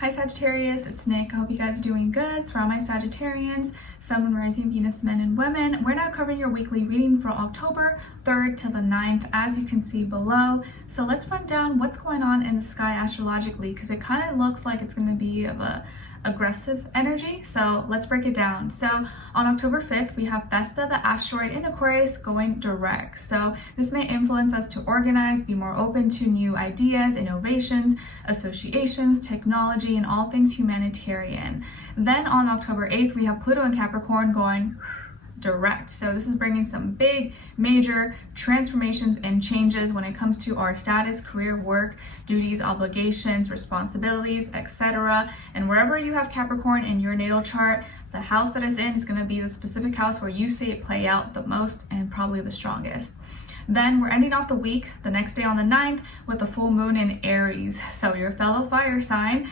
Hi Sagittarius, it's Nick. I hope you guys are doing good. So for all my Sagittarians, Sun, Moon, Rising, Venus, men and women, we're now covering your weekly reading for October 3rd to the 9th, as you can see below. So let's run down what's going on in the sky astrologically, because it kind of looks like it's going to be of a aggressive energy. So let's break it down. So on October 5th, we have Vesta, the asteroid in Aquarius, going direct. So this may influence us to organize, be more open to new ideas, innovations, associations, technology, and all things humanitarian. Then on October 8th, we have Pluto in Capricorn going direct. So this is bringing some big major transformations and changes when it comes to our status, career, work, duties, obligations, responsibilities, etc. And wherever you have Capricorn in your natal chart, the house that it's in is going to be the specific house where you see it play out the most and probably the strongest. Then we're ending off the week, the next day on the 9th, with the full moon in Aries. So your fellow fire sign,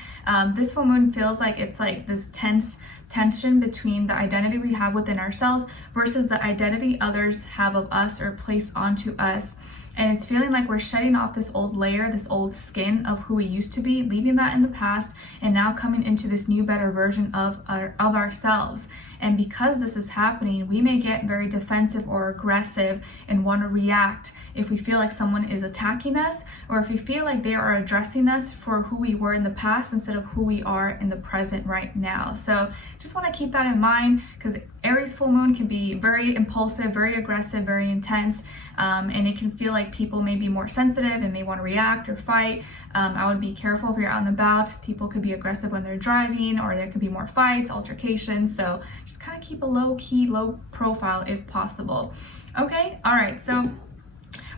this full moon feels like it's like this tension between the identity we have within ourselves versus the identity others have of us or place onto us. And it's feeling like we're shedding off this old layer, this old skin of who we used to be, leaving that in the past, and now coming into this new, better version of ourselves. And because this is happening, we may get very defensive or aggressive and want to react if we feel like someone is attacking us, or if we feel like they are addressing us for who we were in the past instead of who we are in the present right now. So just want to keep that in mind, because Aries full moon can be very impulsive, very aggressive, very intense, and it can feel like people may be more sensitive and may want to react or fight. I would be careful if you're out and about. People could be aggressive when they're driving, or there could be more fights, altercations. So just kind of keep a low key, low profile if possible. Okay, all right, so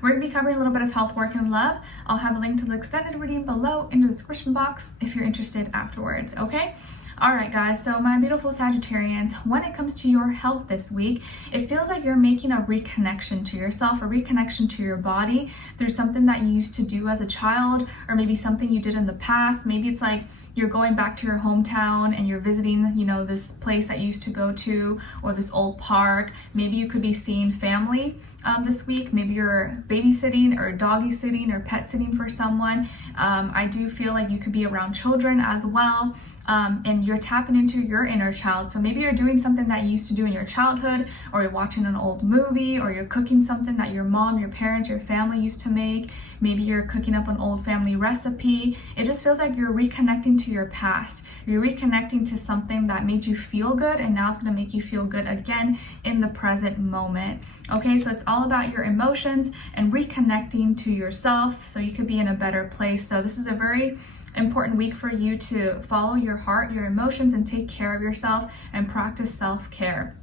we're going to be covering a little bit of health, work, and love. I'll have a link to the extended reading below in the description box if you're interested afterwards, okay? All right, guys, so my beautiful Sagittarians, when it comes to your health this week, it feels like you're making a reconnection to yourself, a reconnection to your body through something that you used to do as a child, or maybe something you did in the past. Maybe it's like you're going back to your hometown and you're visiting, this place that you used to go to, or this old park. Maybe you could be seeing family this week. Maybe you're babysitting or doggy sitting or pet sitting for someone. I do feel like you could be around children as well. And you're tapping into your inner child. So maybe you're doing something that you used to do in your childhood, or you're watching an old movie, or you're cooking something that your mom, your parents, your family used to make. Maybe you're cooking up an old family recipe. It just feels like you're reconnecting to your past. You're reconnecting to something that made you feel good, and now it's going to make you feel good again in the present moment. Okay, so it's all about your emotions and reconnecting to yourself so you could be in a better place. So this is a very important week for you to follow your heart, your emotions, and take care of yourself and practice self-care.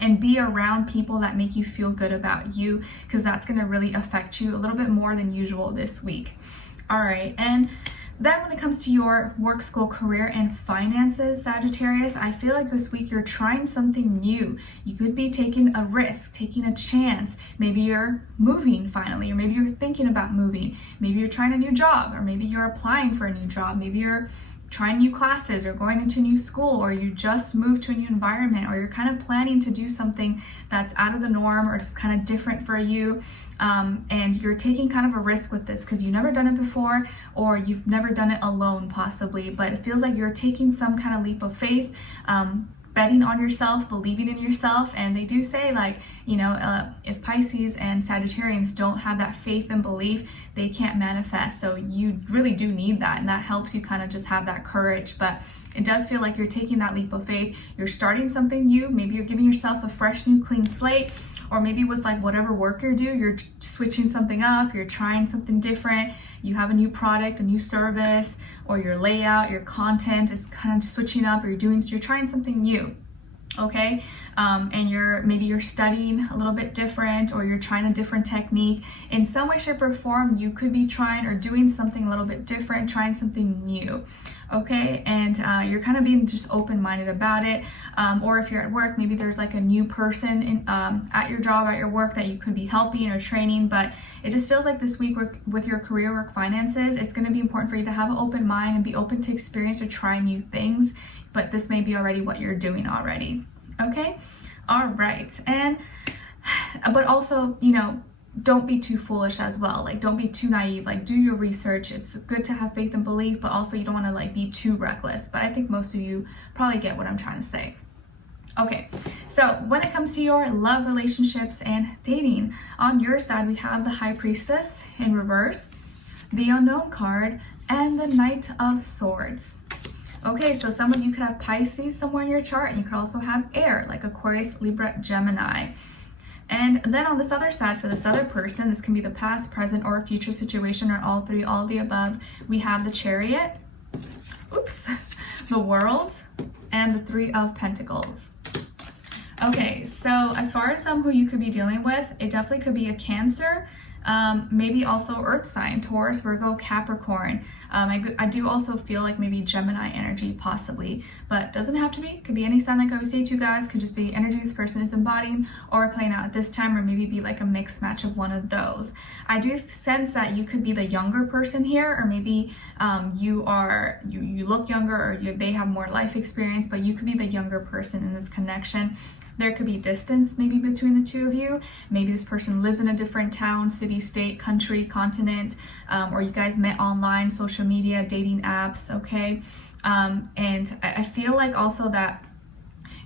And be around people that make you feel good about you, because that's going to really affect you a little bit more than usual this week. All right, and then when it comes to your work, school, career, and finances, Sagittarius, I feel like this week you're trying something new. You could be taking a risk, taking a chance. Maybe you're moving finally, or maybe you're thinking about moving. Maybe you're trying a new job, or maybe you're applying for a new job. Maybe you're trying new classes, or going into new school, or you just moved to a new environment, or you're kind of planning to do something that's out of the norm or just kind of different for you. And you're taking kind of a risk with this because you've never done it before, or you've never done it alone possibly, but it feels like you're taking some kind of leap of faith, betting on yourself, believing in yourself. And they do say, like, if Pisces and Sagittarians don't have that faith and belief, they can't manifest. So you really do need that, and that helps you kind of just have that courage. But it does feel like you're taking that leap of faith. You're starting something new. Maybe you're giving yourself a fresh, new, clean slate. Or maybe with like whatever work you do, you're switching something up, you're trying something different, you have a new product, a new service, or your layout, your content is kind of switching up, or you're trying something new. Okay, and maybe you're studying a little bit different, or you're trying a different technique in some way, shape, or form. You could be trying or doing something a little bit different, trying something new. Okay, and you're kind of being just open-minded about it. Or if you're at work, maybe there's like a new person at your job, at your work, that you could be helping or training. But it just feels like this week with your career, work, finances, it's going to be important for you to have an open mind and be open to experience or try new things. But this may be already what you're doing already. Okay, all right. And but also, don't be too foolish as well. Like, don't be too naive. Like, do your research. It's good to have faith and belief, but also you don't want to like be too reckless. But I think most of you probably get what I'm trying to say. Okay, so when it comes to your love, relationships, and dating, on your side, we have the High Priestess in reverse, the Unknown card, and the Knight of Swords. Okay, so some of you could have Pisces somewhere in your chart, and you could also have air, like Aquarius, Libra, Gemini. And then on this other side, for this other person, this can be the past, present, or future situation, or all three, all the above. We have the Chariot, the World, and the Three of Pentacles. Okay, so as far as who you could be dealing with, it definitely could be a Cancer, maybe also Earth sign, Taurus, Virgo, Capricorn. I do also feel like maybe Gemini energy possibly, but doesn't have to be. Could be any sign like I would say to you guys. Could just be the energy this person is embodying or playing out at this time, or maybe be like a mixed match of one of those. I do sense that you could be the younger person here, or maybe you look younger, or they have more life experience, but you could be the younger person in this connection. There could be distance maybe between the two of you. Maybe this person lives in a different town, city, state, country, continent, or you guys met online, social media, dating apps, okay? And I feel like also that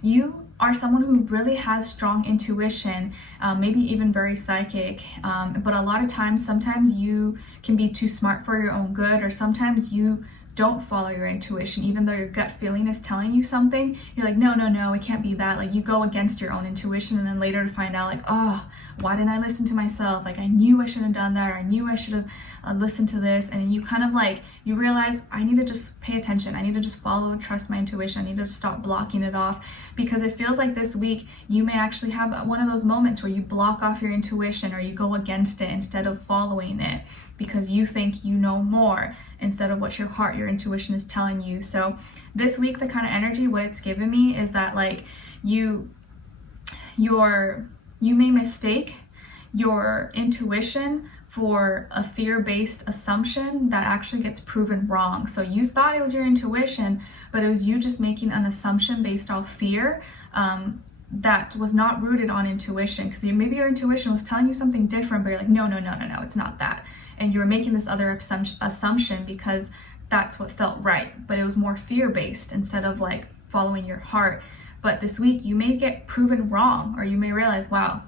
you are someone who really has strong intuition, maybe even very psychic, but a lot of times, sometimes you can be too smart for your own good, or sometimes you don't follow your intuition, even though your gut feeling is telling you something. You're like, no, it can't be that. Like, you go against your own intuition, and then later to find out like, oh, why didn't I listen to myself? Like, I knew I should have done that, or I knew I should have listened to this. And you kind of like, you realize, I need to just pay attention. I need to just follow and trust my intuition. I need to stop blocking it off, because it feels like this week you may actually have one of those moments where you block off your intuition, or you go against it instead of following it, because you think you know more instead of what your heart, your intuition is telling you. So this week, the kind of energy, what it's given me is that like you may mistake your intuition for a fear-based assumption that actually gets proven wrong. So you thought it was your intuition, but it was you just making an assumption based off fear, that was not rooted on intuition, because maybe your intuition was telling you something different, but you're like, no, it's not that. And you were making this other assumption because that's what felt right, but it was more fear-based instead of like following your heart. But this week you may get proven wrong, or you may realize, wow,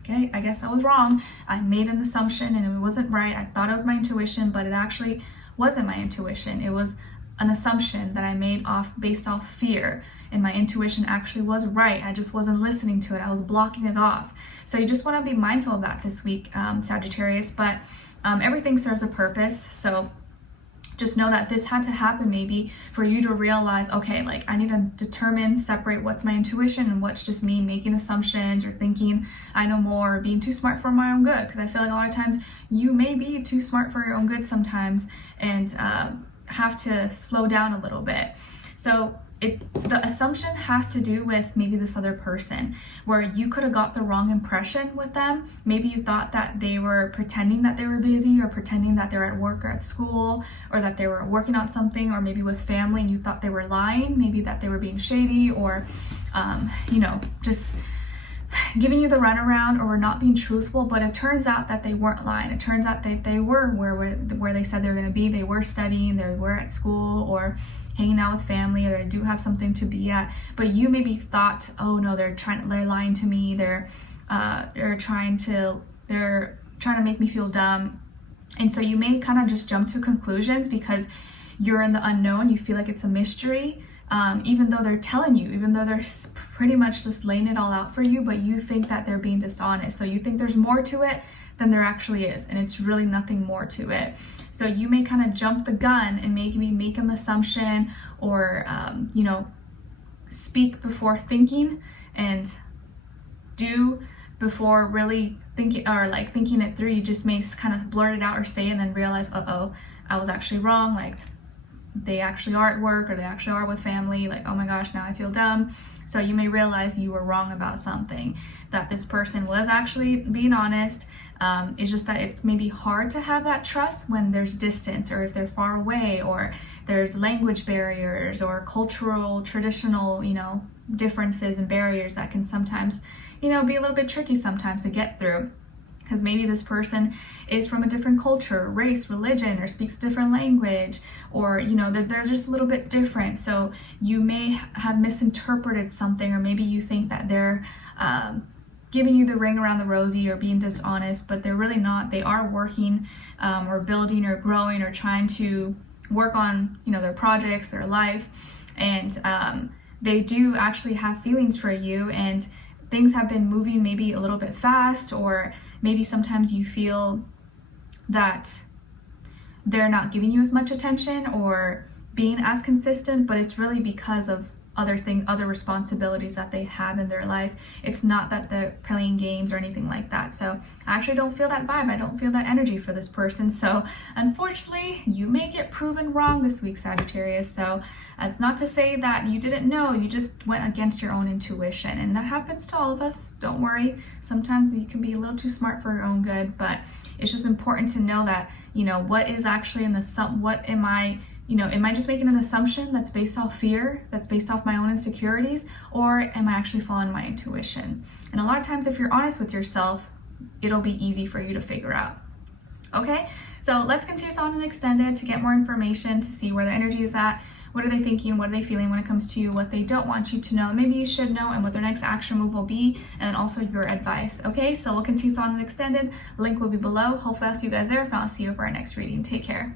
okay, I guess I was wrong. I made an assumption and it wasn't right. I thought it was my intuition, but it actually wasn't my intuition. It was an assumption that I made based off fear, and my intuition actually was right. I just wasn't listening to it. I was blocking it off. So you just want to be mindful of that this week, Sagittarius, but everything serves a purpose. So just know that this had to happen maybe for you to realize, okay, like I need to separate what's my intuition and what's just me making assumptions or thinking I know more, or being too smart for my own good. Because I feel like a lot of times you may be too smart for your own good sometimes, and have to slow down a little bit. So the assumption has to do with maybe this other person, where you could have got the wrong impression with them. Maybe you thought that they were pretending that they were busy, or pretending that they're at work or at school, or that they were working on something, or maybe with family, and you thought they were lying, maybe that they were being shady, or just giving you the runaround, or were not being truthful. But it turns out that they weren't lying. It turns out that they were where they said they were going to be. They were studying, they were at school, or hanging out with family, or they do have something to be at. But you maybe thought, oh no, they're lying to me. They're trying to make me feel dumb. And so you may kind of just jump to conclusions because you're in the unknown. You feel like it's a mystery, even though they're telling you, even though they're pretty much just laying it all out for you, but you think that they're being dishonest. So you think there's more to it than there actually is, and it's really nothing more to it. So you may kind of jump the gun and maybe make an assumption, or speak before thinking, and do before really thinking, or like thinking it through. You just may kind of blurt it out or say it, and then realize, uh-oh, I was actually wrong. Like, they actually are at work, or they actually are with family. Like, oh my gosh, now I feel dumb. So you may realize you were wrong about something, that this person was actually being honest. It's just that it's maybe hard to have that trust when there's distance, or if they're far away, or there's language barriers, or cultural, traditional, differences and barriers that can sometimes, be a little bit tricky sometimes to get through. because maybe this person is from a different culture, race, religion, or speaks a different language, or they're just a little bit different. So you may have misinterpreted something, or maybe you think that they're giving you the ring around the rosy or being dishonest, but they're really not. They are working or building or growing or trying to work on their projects, their life, and they do actually have feelings for you, and things have been moving maybe a little bit fast, or maybe sometimes you feel that they're not giving you as much attention or being as consistent, but it's really because of other responsibilities that they have in their life. It's not that they're playing games or anything like that. So I actually don't feel that vibe. I don't feel that energy for this person. So unfortunately, you may get proven wrong this week, Sagittarius. So it's not to say that you didn't know, you just went against your own intuition, and that happens to all of us. Don't worry. Sometimes you can be a little too smart for your own good, but it's just important to know that, what is actually what am I just making an assumption that's based off fear, that's based off my own insecurities, or am I actually following my intuition? And a lot of times, if you're honest with yourself, it'll be easy for you to figure out. Okay, so let's continue on and extend it to get more information, to see where the energy is at. What are they thinking? What are they feeling when it comes to you? What they don't want you to know, maybe you should know, and what their next action move will be, and also your advice. Okay, so we'll continue on and extended. Link will be below. Hopefully I'll see you guys there. If not, I'll see you for our next reading. Take care.